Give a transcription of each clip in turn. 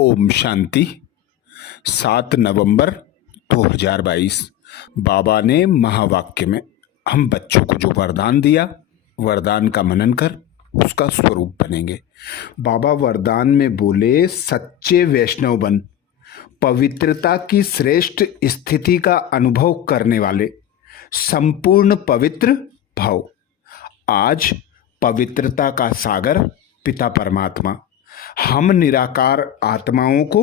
ओम शांति। 7 नवंबर 2022 बाबा ने महावाक्य में हम बच्चों को जो वरदान दिया, वरदान का मनन कर उसका स्वरूप बनेंगे। बाबा वरदान में बोले, सच्चे वैष्णव बन, पवित्रता की श्रेष्ठ स्थिति का अनुभव करने वाले, संपूर्ण पवित्र भव। आज पवित्रता का सागर पिता परमात्मा हम निराकार आत्माओं को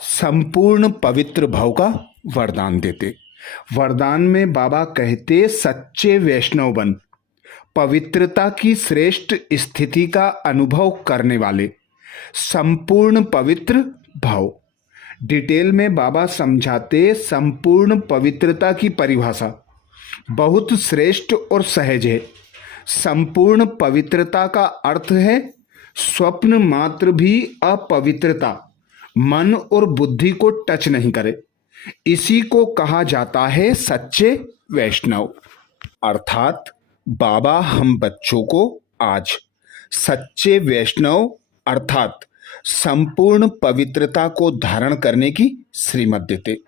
संपूर्ण पवित्र भव का वरदान देते। वरदान में बाबा कहते, सच्चे वैष्णव बन, पवित्रता की श्रेष्ठ स्थिति का अनुभव करने वाले, संपूर्ण पवित्र भव। डिटेल में बाबा समझाते, संपूर्ण पवित्रता की परिभाषा बहुत श्रेष्ठ और सहज है। संपूर्ण पवित्रता का अर्थ है स्वप्न मात्र भी अपवित्रता मन और बुद्धि को टच नहीं करे। इसी को कहा जाता है सच्चे वैष्णव। अर्थात बाबा हम बच्चों को आज सच्चे वैष्णव अर्थात संपूर्ण पवित्रता को धारण करने की श्रीमत देते।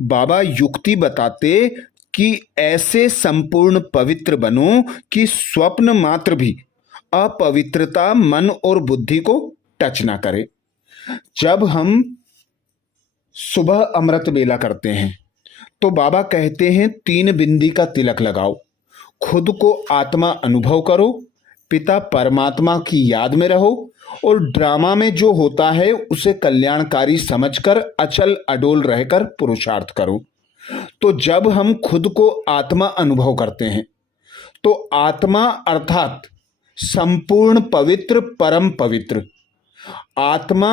बाबा युक्ति बताते कि ऐसे संपूर्ण पवित्र बनो कि स्वप्न मात्र भी अपवित्रता मन और बुद्धि को टच ना करे। जब हम सुबह अमृत बेला करते हैं तो बाबा कहते हैं 3 बिंदी का तिलक लगाओ, खुद को आत्मा अनुभव करो, पिता परमात्मा की याद में रहो और ड्रामा में जो होता है उसे कल्याणकारी समझकर अचल अडोल रहकर पुरुषार्थ करो। तो जब हम खुद को आत्मा अनुभव करते हैं तो आत्मा अर्थात संपूर्ण पवित्र परम पवित्र आत्मा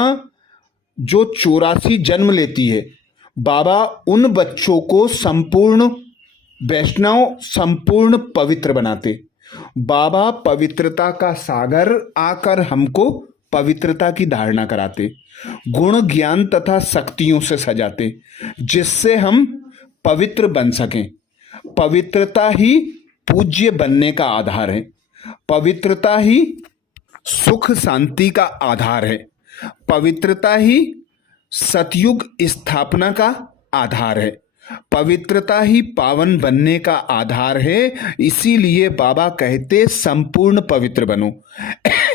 जो 84 जन्म लेती है, बाबा उन बच्चों को संपूर्ण वैष्णव संपूर्ण पवित्र बनाते। बाबा पवित्रता का सागर आकर हमको पवित्रता की धारणा कराते, गुण ज्ञान तथा शक्तियों से सजाते, जिससे हम पवित्र बन सकें। पवित्रता ही पूज्य बनने का आधार है, पवित्रता ही सुख शांति का आधार है, पवित्रता ही सतयुग स्थापना का आधार है, पवित्रता ही पावन बनने का आधार है। इसीलिए बाबा कहते संपूर्ण पवित्र बनो,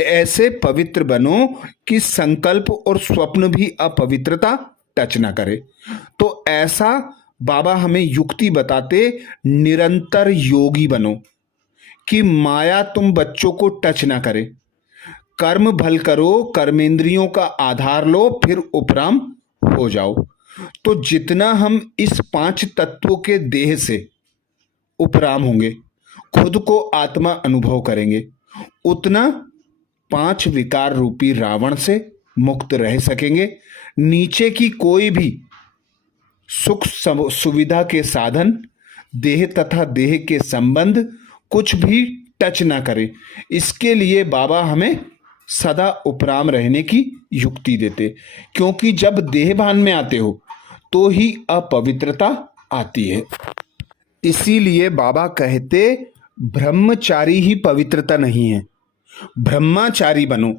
ऐसे पवित्र बनो कि संकल्प और स्वप्न भी अपवित्रता टच ना करे। तो ऐसा बाबा हमें युक्ति बताते, निरंतर योगी बनो कि माया तुम बच्चों को टच ना करे। कर्म भल करो, कर्मेंद्रियों का आधार लो, फिर उपराम हो जाओ। तो जितना हम इस 5 तत्वों के देह से उपराम होंगे, खुद को आत्मा अनुभव करेंगे, उतना 5 विकार रूपी रावण से मुक्त रह सकेंगे। नीचे की कोई भी सुख सुविधा के साधन, देह तथा देह के संबंध कुछ भी टच ना करे। इसके लिए बाबा हमें सदा उपराम रहने की युक्ति देते, क्योंकि जब देह भान में आते हो तो ही अपवित्रता आती है। इसीलिए बाबा कहते, ब्रह्मचारी ही पवित्रता नहीं है, ब्रह्मचारी बनो।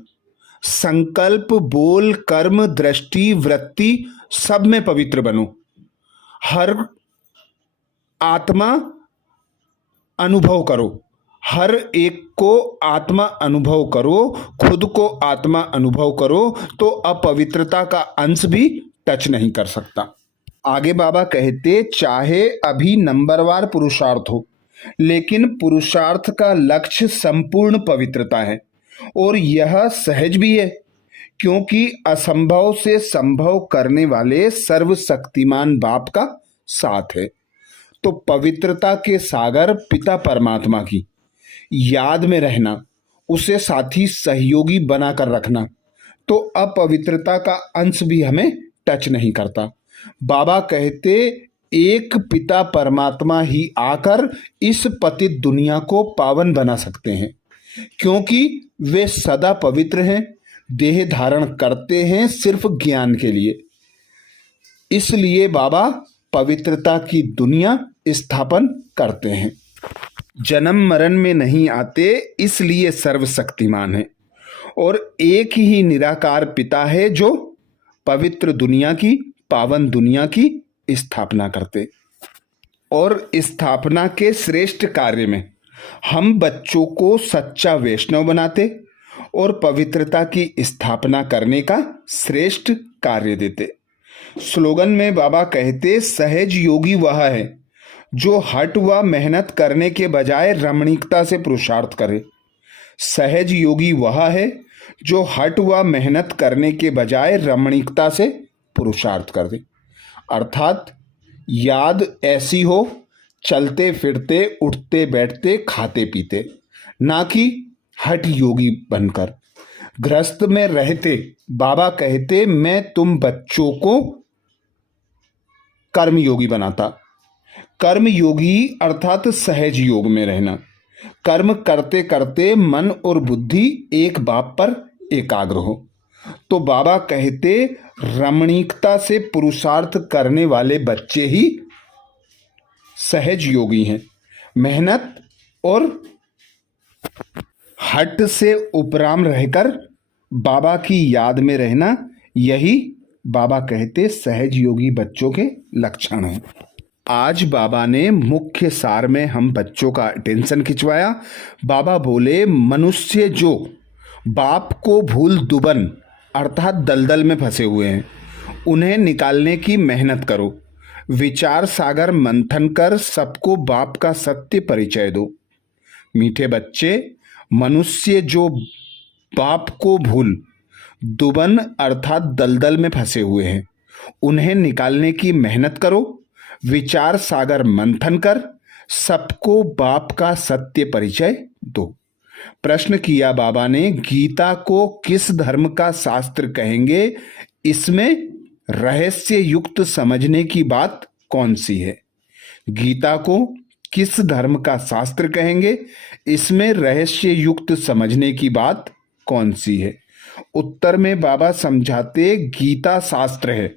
संकल्प, बोल, कर्म, दृष्टि, वृत्ति सब में पवित्र बनो। हर आत्मा अनुभव करो, हर एक को आत्मा अनुभव करो, खुद को आत्मा अनुभव करो, तो अपवित्रता का अंश भी टच नहीं कर सकता। आगे बाबा कहते, चाहे अभी नंबरवार पुरुषार्थ हो, लेकिन पुरुषार्थ का लक्ष्य संपूर्ण पवित्रता है और यह सहज भी है, क्योंकि असंभव से संभव करने वाले सर्वशक्तिमान बाप का साथ है। तो पवित्रता के सागर पिता परमात्मा की याद में रहना, उसे साथी सहयोगी बनाकर रखना, तो अपवित्रता का अंश भी हमें टच नहीं करता। बाबा कहते, एक पिता परमात्मा ही आकर इस पतित दुनिया को पावन बना सकते हैं, क्योंकि वे सदा पवित्र हैं, देह धारण करते हैं सिर्फ ज्ञान के लिए। इसलिए बाबा पवित्रता की दुनिया स्थापन करते हैं। जन्म मरण में नहीं आते, इसलिए सर्वशक्तिमान है। और एक ही निराकार पिता है जो पवित्र दुनिया की, पावन दुनिया की स्थापना करते। और स्थापना के श्रेष्ठ कार्य में हम बच्चों को सच्चा वैष्णव बनाते और पवित्रता की स्थापना करने का श्रेष्ठ कार्य देते। स्लोगन में बाबा कहते, सहज योगी वह है जो हठ व मेहनत करने के बजाय रमणीकता से पुरुषार्थ करे। सहज योगी वह है जो हठ व मेहनत करने के बजाय रमणीकता से पुरुषार्थ करे। अर्थात याद ऐसी हो, चलते फिरते, उठते बैठते, खाते पीते, ना कि हठ योगी बनकर। गृहस्थ में रहते बाबा कहते, मैं तुम बच्चों को कर्म योगी बनाता। कर्म योगी अर्थात सहज योग में रहना। कर्म करते करते मन और बुद्धि एक बाप पर एकाग्र हो। तो बाबा कहते, रमणीकता से पुरुषार्थ करने वाले बच्चे ही सहज योगी हैं। मेहनत और हट से उपराम रहकर बाबा की याद में रहना, यही बाबा कहते सहज योगी बच्चों के लक्षण हैं। आज बाबा ने मुख्य सार में हम बच्चों का अटेंशन खिंचवाया। बाबा बोले, मनुष्य जो बाप को भूल दुबन अर्थात दलदल में फंसे हुए हैं, उन्हें निकालने की मेहनत करो। विचार सागर मंथन कर सबको बाप का सत्य परिचय दो। मीठे बच्चे, मनुष्य जो बाप को भूल दुबन अर्थात दलदल में फंसे हुए हैं, उन्हें निकालने की मेहनत करो। विचार सागर मंथन कर सबको बाप का सत्य परिचय दो। प्रश्न किया बाबा ने, गीता को किस धर्म का शास्त्र कहेंगे? इसमें रहस्य युक्त समझने की बात कौन सी है? गीता को किस धर्म का शास्त्र कहेंगे? इसमें रहस्य युक्त समझने की बात कौन सी है? उत्तर में बाबा समझाते, गीता शास्त्र है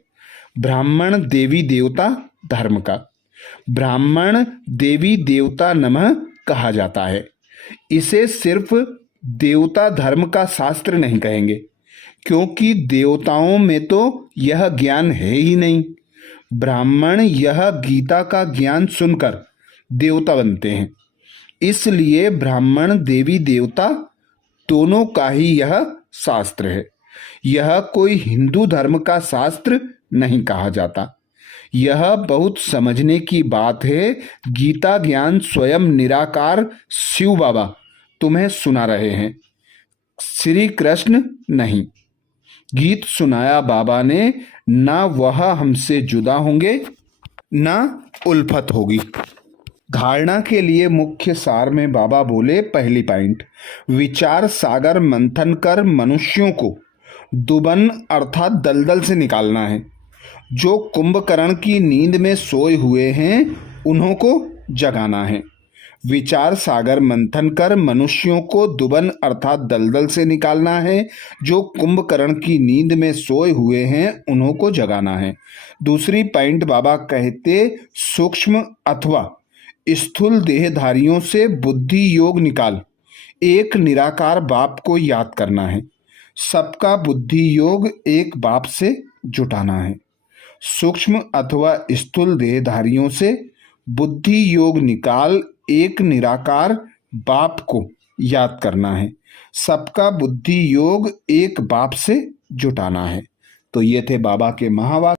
ब्राह्मण देवी देवता धर्म का। ब्राह्मण देवी देवता नमः कहा जाता है। इसे सिर्फ देवता धर्म का शास्त्र नहीं कहेंगे, क्योंकि देवताओं में तो यह ज्ञान है ही नहीं। ब्राह्मण यह गीता का ज्ञान सुनकर देवता बनते हैं, इसलिए ब्राह्मण देवी देवता दोनों का ही यह शास्त्र है। यह कोई हिंदू धर्म का शास्त्र नहीं कहा जाता। यह बहुत समझने की बात है। गीता ज्ञान स्वयं निराकार शिव बाबा तुम्हें सुना रहे हैं, श्री कृष्ण नहीं। गीत सुनाया बाबा ने, ना वह हमसे जुदा होंगे ना उल्फत होगी। धारणा के लिए मुख्य सार में बाबा बोले, पहली पॉइंट, विचार सागर मंथन कर मनुष्यों को दुबन अर्थात दलदल से निकालना है। जो कुंभकर्ण की नींद में सोए हुए हैं उन्हों को जगाना है। विचार सागर मंथन कर मनुष्यों को दुबन अर्थात दलदल से निकालना है। जो कुंभकर्ण की नींद में सोए हुए हैं उन्हों को जगाना है। दूसरी पॉइंट बाबा कहते, सूक्ष्म अथवा स्थूल देहधारियों से बुद्धि योग निकाल एक निराकार बाप को याद करना है। सबका बुद्धि योग एक बाप से जुटाना है। सूक्ष्म अथवा स्थूल देहधारियों से बुद्धि योग निकाल एक निराकार बाप को याद करना है। सबका बुद्धि योग एक बाप से जुटाना है। तो ये थे बाबा के महावाक्य।